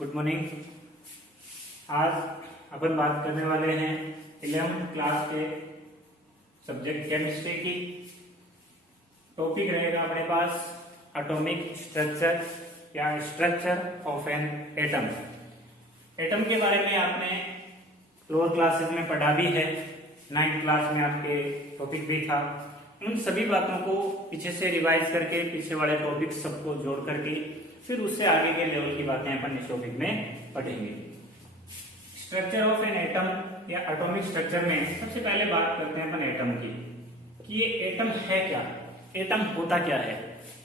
Good morning. आज अपन बात करने वाले हैं 11th क्लास के सब्जेक्ट केमिस्ट्री की। टॉपिक रहेगा अपने पास एटॉमिक स्ट्रक्चर या structure of an atom. Atom के बारे में आपने लोअर क्लासेस में पढ़ा भी है, 9th क्लास में आपके टॉपिक भी था। उन सभी बातों को पीछे से रिवाइज करके पीछे वाले टॉपिक सबको जोड़ करके फिर उससे आगे के लेवल की बातें अपन इस टॉपिक में पढ़ेंगे। स्ट्रक्चर ऑफ एन एटम या एटॉमिक स्ट्रक्चर में सबसे पहले बात करते हैं अपन एटम की कि ये एटम है क्या, एटम होता क्या है।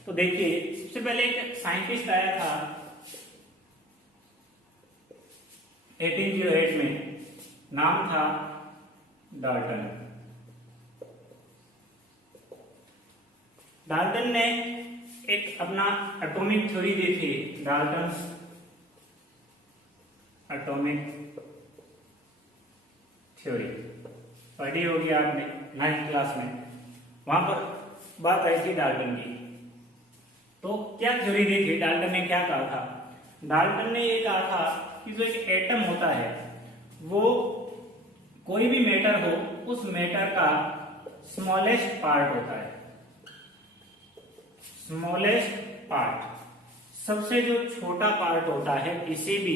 तो देखिए, सबसे पहले एक साइंटिस्ट आया था 1808 में, नाम था डाल्टन। डाल्टन ने एक अपना एटॉमिक थ्योरी दी थी, डाल्टन एटॉमिक थ्योरी। पढ़ी होगी आपने 9th क्लास में, वहां पर बात आई थी डाल्टन की। तो क्या थ्योरी दी थी, डाल्टन ने क्या कहा था? डाल्टन ने ये कहा था कि जो एक एटम होता है वो कोई भी मैटर हो, उस मैटर का स्मॉलेस्ट पार्ट होता है। स्मॉलेस्ट पार्ट, सबसे जो छोटा पार्ट होता है किसी भी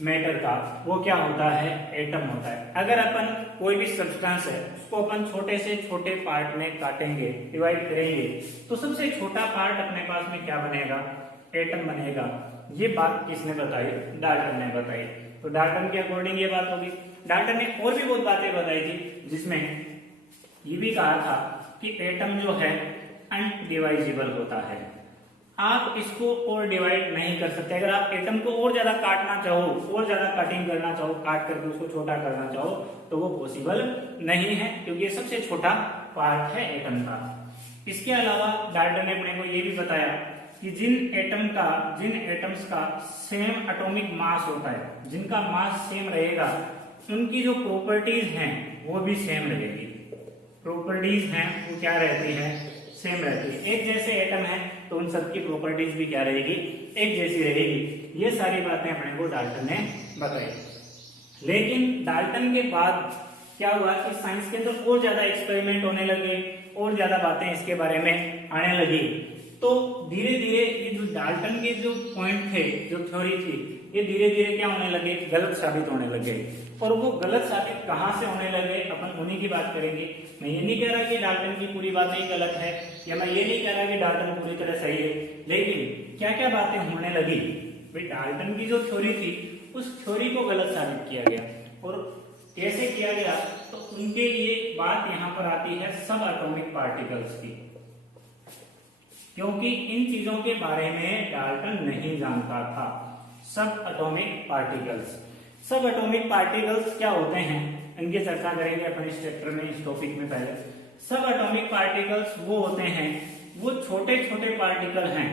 मैटर का, वो क्या होता है? एटम होता है। अगर अपन कोई भी सब्सटेंस है उसको अपन छोटे से छोटे पार्ट में काटेंगे, डिवाइड करेंगे, तो सबसे छोटा पार्ट अपने पास में क्या बनेगा? एटम बनेगा। ये बात किसने बताई? डाल्टन ने बताई। तो डाल्टन के अकॉर्डिंग ये बात होगी। डाल्टन ने और भी बहुत बातें बताई थी, जिसमें ये भी कहा था कि एटम जो है अनडिवाइजिबल होता है। आप इसको और डिवाइड नहीं कर सकते। अगर आप एटम को और ज्यादा काटना चाहो, और ज्यादा कटिंग करना चाहो, काट करके उसको छोटा करना चाहो, तो वो पॉसिबल नहीं है, क्योंकि ये सबसे छोटा पार्ट है एटम का। इसके अलावा डाल्टन ने अपने को ये भी बताया कि जिन एटम्स का सेम एटॉमिक मास होता है, जिनका मास सेम रहेगा, उनकी जो प्रॉपर्टीज हैं वो भी सेम रहेगी। प्रॉपर्टीज हैं वो क्या रहती है? सेम रहती है। एक जैसे एटम है तो उन सबकी प्रॉपर्टीज भी क्या रहेगी? एक जैसी रहेगी। ये सारी बातें अपने को डाल्टन ने बताई। लेकिन डाल्टन के बाद क्या हुआ कि साइंस के अंदर और ज्यादा एक्सपेरिमेंट होने लगे, और ज्यादा बातें इसके बारे में आने लगी। तो धीरे धीरे ये जो डाल्टन के जो पॉइंट थे, जो थ्योरी थी, ये धीरे धीरे क्या होने लगे? गलत साबित होने लगे। और वो गलत साबित कहां से होने लगे, अपन उन्हीं की बात करेंगे। मैं ये नहीं कह रहा कि डाल्टन की पूरी बातें ही गलत है, या मैं ये नहीं कह रहा कि डाल्टन पूरी तरह सही है, लेकिन क्या क्या बातें होने लगी भाई, डाल्टन की जो थ्योरी थी उस थ्योरी को गलत साबित किया गया। और कैसे किया गया? तो उनके लिए बात यहां पर आती है सब एटॉमिक पार्टिकल्स की, क्योंकि इन चीजों के बारे में डाल्टन नहीं जानता था। सब एटॉमिक पार्टिकल्स, सब एटॉमिक पार्टिकल्स क्या होते हैं, इनकी चर्चा करेंगे अपन इस चैप्टर में, इस टॉपिक में। पहले सब एटॉमिक पार्टिकल्स वो होते हैं, वो छोटे छोटे पार्टिकल हैं,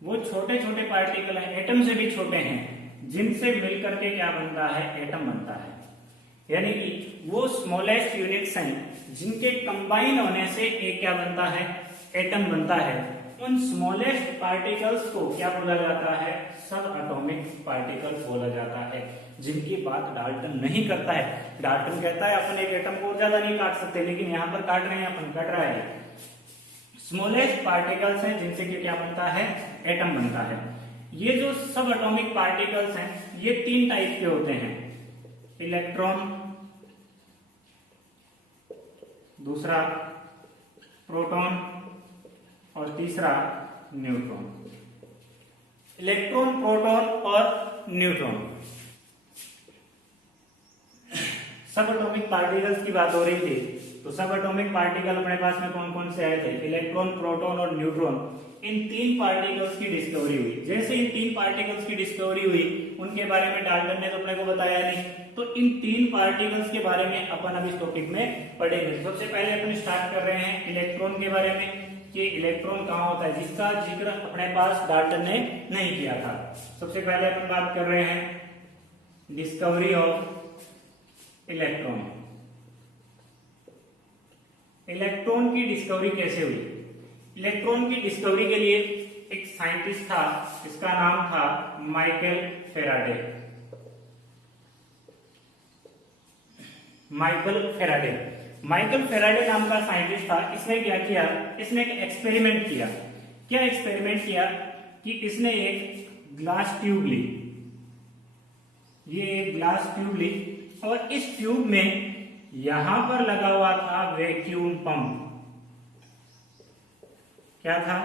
वो छोटे छोटे पार्टिकल हैं, एटम से भी छोटे हैं, जिनसे मिलकर के क्या बनता है? एटम बनता है। यानी कि वो स्मॉलेस्ट यूनिट्स हैं, जिनके कंबाइन होने से एक क्या बनता है? एटम बनता है। उन स्मॉलेस्ट पार्टिकल्स को क्या बोला जाता है? सब एटॉमिक पार्टिकल्स बोला जाता है, जिनकी बात डाल्टन नहीं करता है। डाल्टन कहता है अपन एक एटम को और ज्यादा नहीं काट सकते, लेकिन यहां पर काट रहे हैं, अपन कट रहा है। स्मॉलेस्ट पार्टिकल्स हैं जिनसे कि क्या बनता है? एटम बनता है। ये जो सब एटॉमिक पार्टिकल्स हैं, ये 3 टाइप के होते हैं। इलेक्ट्रॉन, दूसरा प्रोटॉन, और तीसरा न्यूट्रॉन। इलेक्ट्रॉन, प्रोटॉन और न्यूट्रॉन, सब एटॉमिक पार्टिकल्स की बात हो रही थी। तो सब एटॉमिक पार्टिकल अपने पास में कौन कौन से आए थे? इलेक्ट्रॉन, प्रोटॉन और न्यूट्रॉन। इन 3 पार्टिकल्स की डिस्कवरी हुई। जैसे इन 3 पार्टिकल्स की डिस्कवरी हुई, उनके बारे में डाल्टन ने तो अपने को बताया नहीं, तो इन 3 पार्टिकल्स के बारे में अपन अब इस टॉपिक में पढ़ेंगे। सबसे पहले अपन स्टार्ट कर रहे हैं इलेक्ट्रॉन के बारे में, कि इलेक्ट्रॉन कहाँ होता है, जिसका जिक्र अपने पास डाल्टन ने नहीं किया था। सबसे पहले अपन बात कर रहे हैं डिस्कवरी ऑफ इलेक्ट्रॉन। इलेक्ट्रॉन की डिस्कवरी कैसे हुई? इलेक्ट्रॉन की डिस्कवरी के लिए एक साइंटिस्ट था, इसका नाम था माइकल फेराडे। माइकल फेराडे नाम का साइंटिस्ट था। इसने क्या किया, इसने एक एक्सपेरिमेंट किया। क्या एक्सपेरिमेंट किया कि इसने एक ग्लास ट्यूब ली, ये एक ग्लास ट्यूब ली और इस ट्यूब में यहां पर लगा हुआ था वैक्यूम पंप। क्या था?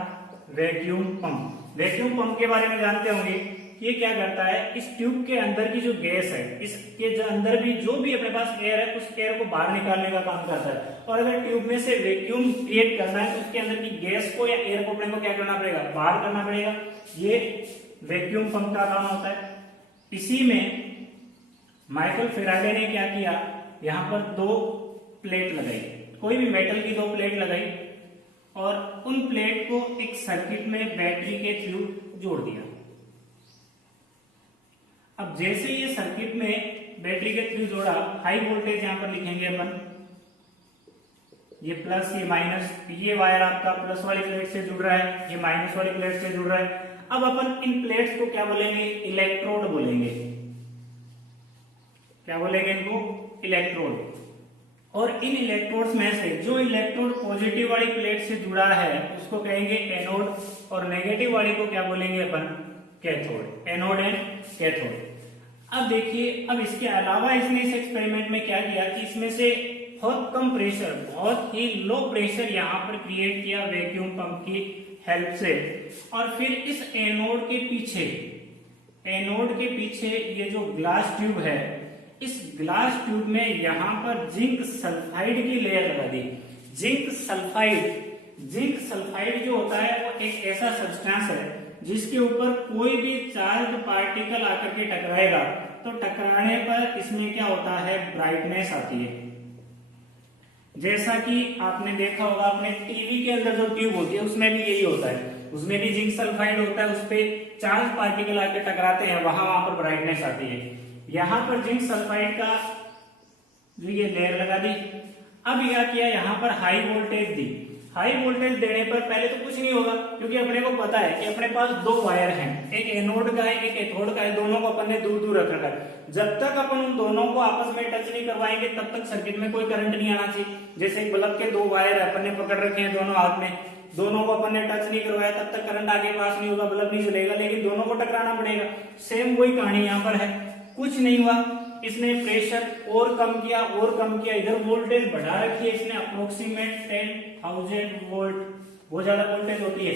Vacuum pump. वैक्यूम पंप के बारे में जानते होंगे। ये क्या करता है, इस ट्यूब के अंदर की जो गैस है, इसके जो अंदर भी जो भी अपने पास एयर है, उस एयर को बाहर निकालने का काम करता है। और अगर ट्यूब में से वैक्यूम क्रिएट करना है तो उसके अंदर की गैस को या एयर को अपने को क्या करना पड़ेगा, बाहर करना पड़ेगा। ये वैक्यूम पंप का काम होता है। इसी में माइकल फेराडे ने क्या किया, यहां पर दो प्लेट लगाई, कोई भी मेटल की दो प्लेट लगाई और उन प्लेट को एक सर्किट में बैटरी के थ्रू जोड़ दिया। अब जैसे ये सर्किट में बैटरी के थ्रू जोड़ा, हाई वोल्टेज यहां पर लिखेंगे अपन, ये प्लस ये माइनस, ये वायर आपका प्लस वाली प्लेट से जुड़ रहा है, ये माइनस वाली प्लेट से जुड़ रहा है। अब अपन इन प्लेट्स को क्या बोलेंगे, इलेक्ट्रोड बोलेंगे। क्या बोलेंगे इनको, इलेक्ट्रोड। और इन इलेक्ट्रोड्स में से जो इलेक्ट्रोड पॉजिटिव वाली प्लेट से जुड़ा है उसको कहेंगे एनोड, और नेगेटिव वाली को क्या बोलेंगे अपन, कैथोड। Anode and cathode. अब देखिए, अब इसके अलावा इसने इस एक्सपेरिमेंट में क्या किया कि इसमें से बहुत कम प्रेशर, बहुत ही लो प्रेशर यहां पर क्रिएट किया वैक्यूम पंप की हेल्प से। और फिर इस एनोड के पीछे ये जो ग्लास ट्यूब है, इस ग्लास ट्यूब में यहां पर जिंक सल्फाइड की लेयर लगा दी। जिंक सल्फाइड जो होता है वो एक ऐसा सब्सटेंस है जिसके ऊपर कोई भी चार्ज पार्टिकल आकर के टकराएगा तो टकराने पर इसमें क्या होता है, ब्राइटनेस आती है। जैसा कि आपने देखा होगा, अपने टीवी के अंदर जो ट्यूब होती है उसमें भी यही होता है, उसमें भी जिंक सल्फाइड होता है, उस पर चार्ज पार्टिकल आकर टकराते हैं, वहां पर ब्राइटनेस आती है। यहां पर जिंक सल्फाइड का जो ये लेयर लगा दी। अब क्या किया, यहां पर हाई वोल्टेज दी। हाई वोल्टेज देने पर पहले तो कुछ नहीं होगा, क्योंकि अपने को पता है कि अपने पास दो वायर हैं, एक एनोड का है एक कैथोड का है, दोनों को अपन ने दूर दूर रख रखा है। जब तक अपन उन दोनों को आपस में टच नहीं करवाएंगे तब तक सर्किट में कोई करंट नहीं आना चाहिए। जैसे एक बल्ब के दो वायर है, अपन ने पकड़ रखे हैं दोनों हाथ में, दोनों को अपन ने टच नहीं करवाया तब तक करंट आगे पास नहीं होगा, बल्ब नहीं जलेगा, लेकिन दोनों को टकराना पड़ेगा। सेम वही कहानी यहाँ पर है। कुछ नहीं हुआ, इसने प्रेशर और कम किया, इधर वोल्टेज बढ़ा रखी है इसने, अप्रोक्सीमेट 10,000 वोल्ट, बहुत ज्यादा वोल्टेज होती है,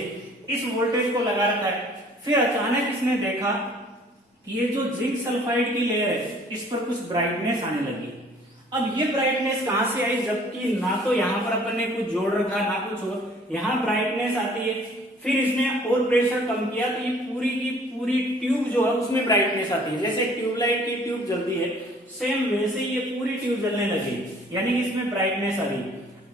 इस वोल्टेज को लगा रखा है। फिर अचानक इसने देखा कि ये जो जिंक सल्फाइड की लेयर है इस पर कुछ ब्राइटनेस आने लगी। अब ये ब्राइटनेस कहां से आई, जबकि ना तो यहां पर अपन ने कुछ जोड़ रखा ना कुछ और, यहां ब्राइटनेस आती है। फिर इसने और प्रेशर कम किया तो ये पूरी की पूरी ट्यूब जो है उसमें ब्राइटनेस आती है। जैसे ट्यूबलाइट की ट्यूब जलती है, सेम वैसे ये पूरी ट्यूब जलने लगी, यानी कि इसमें ब्राइटनेस आ रही।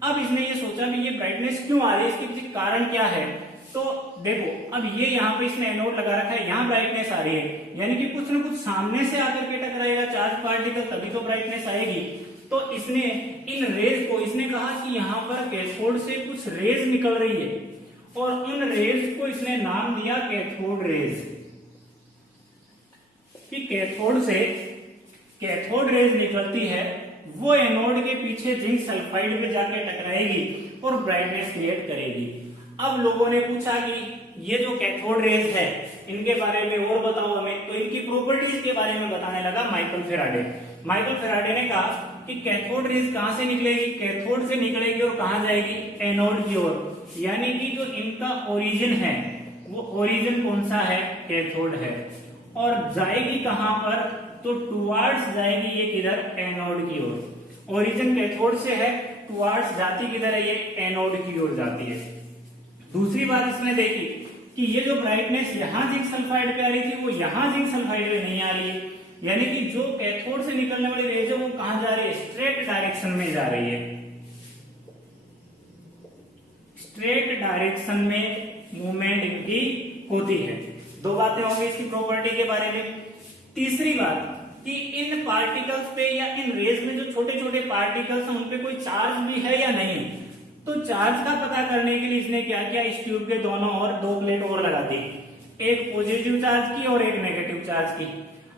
अब इसने ये सोचा कि ये ब्राइटनेस क्यों आ रही है, इसके पीछे कारण क्या है। तो देखो, अब ये यहाँ पे इसने एनोड लगा रखा है, यहाँ ब्राइटनेस आ रही है, यानी कि कुछ ना कुछ सामने से आकर के टकराएगा चार्ज पार्टिकल, तभी तो ब्राइटनेस आएगी। तो इसने इन रेज को, इसने कहा कि यहाँ पर कैथोड से कुछ रेज निकल रही है और उन रेज को इसने नाम दिया कैथोड रेज। कि कैथोड रेज निकलती है, वो एनोड के पीछे जिंक सल्फाइड पे जाके टकराएगी और ब्राइटनेस क्रिएट करेगी। अब लोगों ने पूछा कि ये जो कैथोड रेज है इनके बारे में और बताओ हमें, तो इनकी प्रॉपर्टीज के बारे में बताने लगा माइकल फेराडे ने कहा कि कैथोड रेज कहां से निकलेगी, कैथोड से निकलेगी और कहां जाएगी, एनोड की ओर। यानी कि जो इनका ओरिजिन है वो ओरिजिन कौन सा है, कैथोड है, और जाएगी कहां पर, तो टुवार्ड्स जाएगी ये किधर, एनोड की ओर। ओरिजिन कैथोड से है, टुवार्ड्स जाती किधर है, ये एनोड की ओर जाती है। दूसरी बात इसने देखी कि ये जो ब्राइटनेस यहां जिंक सल्फाइड पे आ रही थी वो यहां जिंक सल्फाइड पे नहीं आ रही है, यानी कि जो कैथोड से निकलने वाली रेज है वो कहां जा रही है, स्ट्रेट डायरेक्शन में जा रही है। स्ट्रेट डायरेक्शन में मूवमेंट इनकी होती है। दो बातें होंगी इसकी प्रॉपर्टी के बारे में। तीसरी बात कि इन पार्टिकल्स पे या इन रेज में जो छोटे छोटे पार्टिकल्स हैं उन पे कोई चार्ज भी है या नहीं। तो चार्ज का पता करने के लिए इसने क्या किया, इस ट्यूब के दोनों ओर दो प्लेट और लगा दी, एक पॉजिटिव चार्ज की और एक नेगेटिव चार्ज की।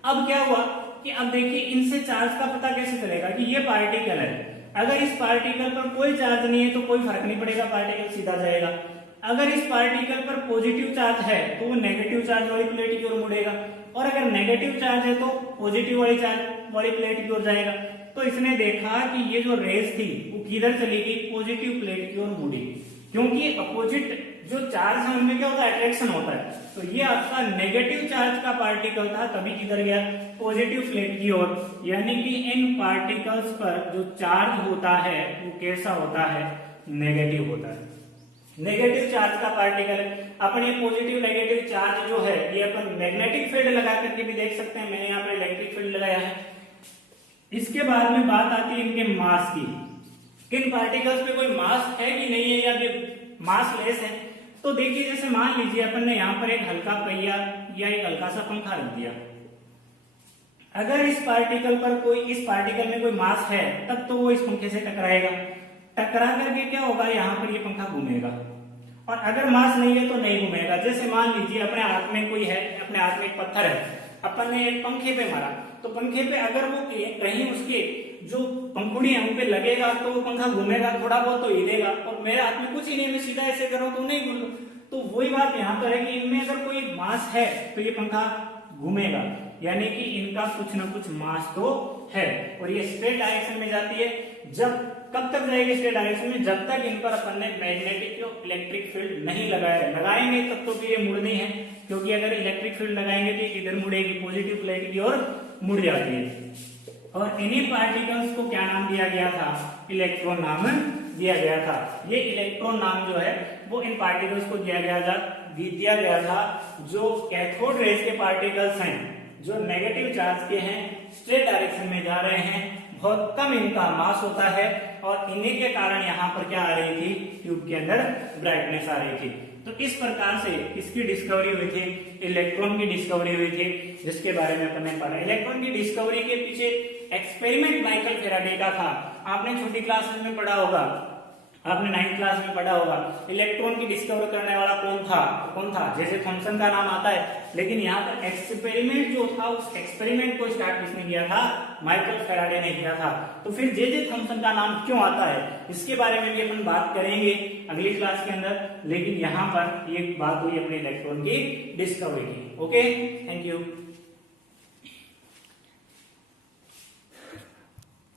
अब क्या हुआ कि अब देखिए इनसे चार्ज का पता कैसे चलेगा कि ये पार्टिकल है, अगर इस पार्टिकल पर कोई चार्ज नहीं है तो कोई फर्क नहीं पड़ेगा, पार्टिकल सीधा जाएगा। अगर इस पार्टिकल पर पॉजिटिव चार्ज है तो वो नेगेटिव चार्ज वाली प्लेट की ओर मुड़ेगा, और अगर नेगेटिव चार्ज है तो पॉजिटिव वाली चार्ज वाली प्लेट की ओर जाएगा। तो इसने देखा कि ये जो रेज थी वो किधर चली गई, पॉजिटिव प्लेट की ओर मुड़ी, क्योंकि अपोजिट जो चार्ज है उनमें क्या होता है, अट्रैक्शन होता है। तो ये आपका नेगेटिव चार्ज का पार्टिकल था, तभी किधर गया, पॉजिटिव प्लेट की ओर। यानी कि इन पार्टिकल्स पर जो चार्ज होता है वो कैसा होता है, नेगेटिव होता है। नेगेटिव चार्ज का पार्टिकल, अपने पॉजिटिव नेगेटिव चार्ज जो है ये अपन मैग्नेटिक फील्ड लगा करके भी देख सकते हैं, मैंने यहाँ पर इलेक्ट्रिक फील्ड लगाया है। इसके बाद में बात आती है इनके मास की, किन पार्टिकल्स पे कोई मास है कि नहीं है, या ये मास लेस है। तो देखिए जैसे मान लीजिए अपन ने यहाँ पर एक हल्का पहिया या एक हल्का सा पंखा रख दिया, अगर इस पार्टिकल में कोई मास है तब तो वो इस पंखे से टकराएगा, टकरा करके क्या होगा, यहाँ पर ये पंखा घूमेगा, और अगर मास नहीं है तो नहीं घूमेगा। जैसे मान लीजिए अपने हाथ में कोई है, अपने हाथ में एक पत्थर है, अपन ने एक पंखे पे मारा, तो पंखे पे अगर वो कहीं उसके जो पंखुड़ी है उन पे लगेगा तो वो पंखा घूमेगा, थोड़ा बहुत तो हिलेगा, और मेरे हाथ में कुछ ही नहीं, मैं सीधा ऐसे करूं तो नहीं घूम। तो वही बात यहाँ पर है कि इनमें अगर कोई मास है तो ये पंखा घूमेगा, यानी कि इनका कुछ ना कुछ मास तो है, और ये स्ट्रेट डायरेक्शन में जाती है। जब कब तक जाएगी स्ट्रेट डायरेक्शन में, जब तक इन पर अपन ने मैग्नेटिक और इलेक्ट्रिक फील्ड नहीं लगाया, लगाएंगे तब तो फिर ये मुड़नी है, क्योंकि अगर इलेक्ट्रिक फील्ड लगाएंगे तो इधर मुड़ेगी, पॉजिटिव प्लेट की ओर मुड़ जाती है। और इन्हीं पार्टिकल्स को क्या नाम दिया गया था, इलेक्ट्रॉन नाम दिया गया था। ये इलेक्ट्रॉन नाम जो है वो इन पार्टिकल्स को दिया गया था जो कैथोड रेज के पार्टिकल्स हैं, जो नेगेटिव चार्ज के हैं, स्ट्रेट डायरेक्शन में जा रहे हैं, बहुत कम इनका मास होता है, और इन्हीं के कारण यहाँ पर क्या आ रही थी, ट्यूब के अंदर ब्राइटनेस आ रही थी। तो इस प्रकार से किसकी डिस्कवरी हुई थी, इलेक्ट्रॉन की डिस्कवरी हुई थी, जिसके बारे में अपन ने पढ़ा। इलेक्ट्रॉन की डिस्कवरी के पीछे एक्सपेरिमेंट माइकल फैराडे का था, आपने छोटी क्लासेस में पढ़ा होगा, आपने 9th क्लास में पढ़ा होगा। इलेक्ट्रॉन की डिस्कवर करने वाला कौन था, जैसे थॉमसन का नाम आता है, लेकिन यहाँ पर एक्सपेरिमेंट जो था, उस एक्सपेरिमेंट को स्टार्ट किसने किया था, माइकल फैराडे ने किया था। तो फिर जे थॉमसन का नाम क्यों आता है, इसके बारे में भी अपन बात करेंगे अगली क्लास के अंदर, लेकिन यहाँ पर ये बात हुई अपने इलेक्ट्रॉन की डिस्कवरी की। Okay, thank you.